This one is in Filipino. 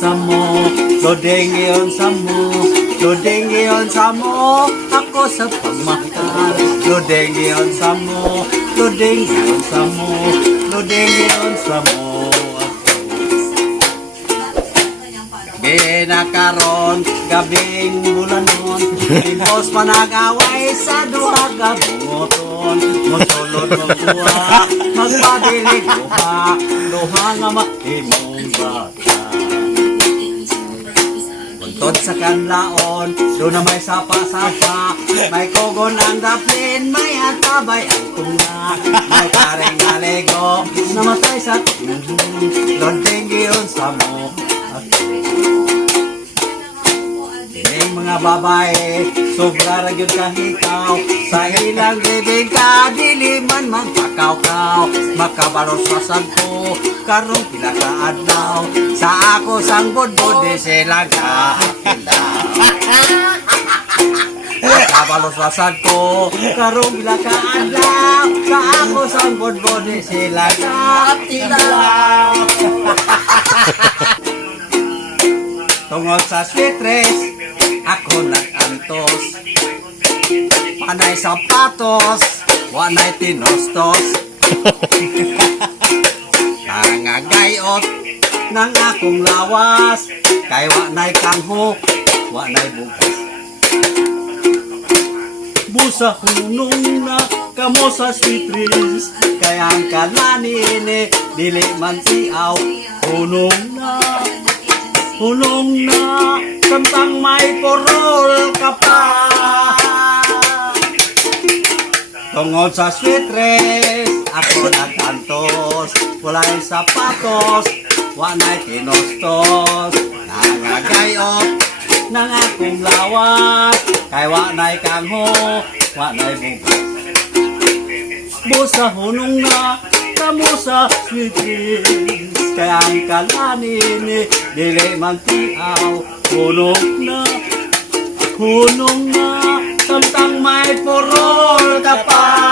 sa mo, lodeng iyon sa mo, lodeng iyon sa mo, ako sa pagmahal. Lodeng iyon sa mo, lodeng iyon sa mo, lodeng iyon sa mo. Ginakaron, gabing bulanon, tipos panag-away sa duha ka bungoton. Mosulod mo buha, magpadilig duha, duha nga mahimong bata. Buntod sa kanlaon, doon na may sapa-sapa, may kogon ang daplin, may atabay ang tunga, may karing naligo, namatay sa lodeng iyon sa mo. Yung mga babae, sobra ra gyud kahikaw, sa ilang bibig ka, dili man magpakaw-kaw, makabalos sa santo, karong pila ka adlaw, sa ako sang budbud di sila kahilaw. Makabalos sa santo, karong pila ka adlaw, sa ako sang budbud di sila kahilaw. Tungod sa sweet dress, ako nag-antos. Panay sapatos, wanay tinostos. Nangagayot ng akong lawas, kay wanay kangho, wanay bukas. Busa hunong na kamo sa sweet dress, kaya ang kananini, dili man tiaw, hunong na. Hulong na, tentang may porol ka pa. Tungod sa sweet dress, ako nagkantos. Walay sapatos, wanay tinostos. Nangagayot ng akong lawas, kay wanay kangho, wanay bukas. Busa hunong na, kamo sa sweet dress, kaya ang kalanini, dili man tiaw, hunong na, tantang may porol ka pa.